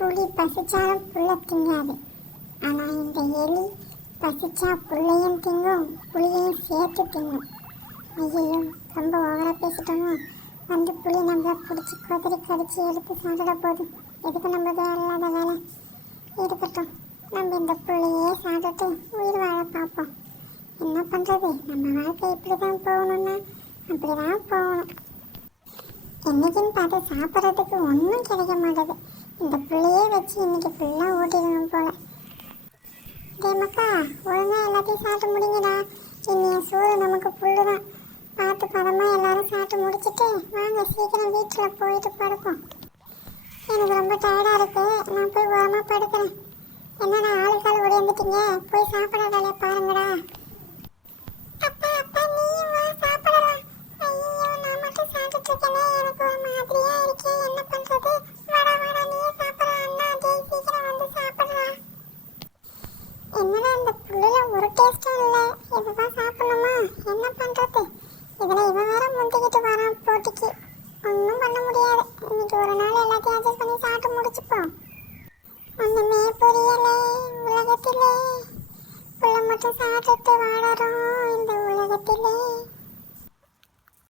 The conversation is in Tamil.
புலி பசிச்சாலும் புல்ல திங்காது. ஆனா இந்த எலி பசிச்சா புல்லையும் திங்கும், புளியையும் சேர்த்து திங்கும். ஐயோ, ரொம்ப ஓவரா பேசிட்டோமோ. வந்து புளி நம்மள பிடிச்சி கொதறி கடிச்சு எடுத்து சாப்பிட போதும். எதுக்கு நம்மளுக்கு இல்லாத வேலை இருக்கட்டும். நம்ம இந்த புள்ளையே சாப்பிட்டு உயிர் வாழ பார்ப்போம். என்ன பண்றது, நம்ம வாழ்க்கை இப்படிதான் போகணும்னா அப்படிதான் போகணும். என்னைக்குன்னு பார்த்து சாப்பிட்றதுக்கு ஒன்றும் கிடைக்க மாட்டேது. இந்த பிள்ளையே வச்சு இன்னைக்கு ஃபுல்லாக ஓட்டிடணும் போல. மக்கா, ஒழுங்கா எல்லாத்தையும் சாப்பிட்டு முடிங்கடா. இன்னைய சோறு நமக்கு புல்லு தான். பார்த்து பதமாக எல்லாரும் சாப்பிட்டு முடிச்சுட்டு வாங்க சீக்கிரம் வீட்டில் போயிட்டு படுப்போம். எனக்கு ரொம்ப டயர்டாக இருக்கு, நான் போய் ஓரமாக படுக்கிறேன். என்னடா ஆளுக்கால் ஓடியாந்துட்டீங்க, போய் சாப்பிட வேலையை பாருங்கடா. என்னடா இந்த புல்லுல ஒரு டேஸ்டும் இல்லை, இதுதான் சாப்பிடணுமா? என்ன பண்றது? இதுல இவன் வேற முந்திக்கிட்டு வரான் போட்டிக்கு. ஒன்றும் பண்ண முடியாது. இன்னைக்கு ஒரு நாள் எல்லாத்தையும் அட்ஜஸ்ட் பண்ணி சாப்பிட்டு முடிச்சுப்போம். ஒண்ணுமே புரியலே உலகத்திலே, புள்ள மட்டும் சாப்பிட்டு வாழறோம் இந்த உலகத்திலே.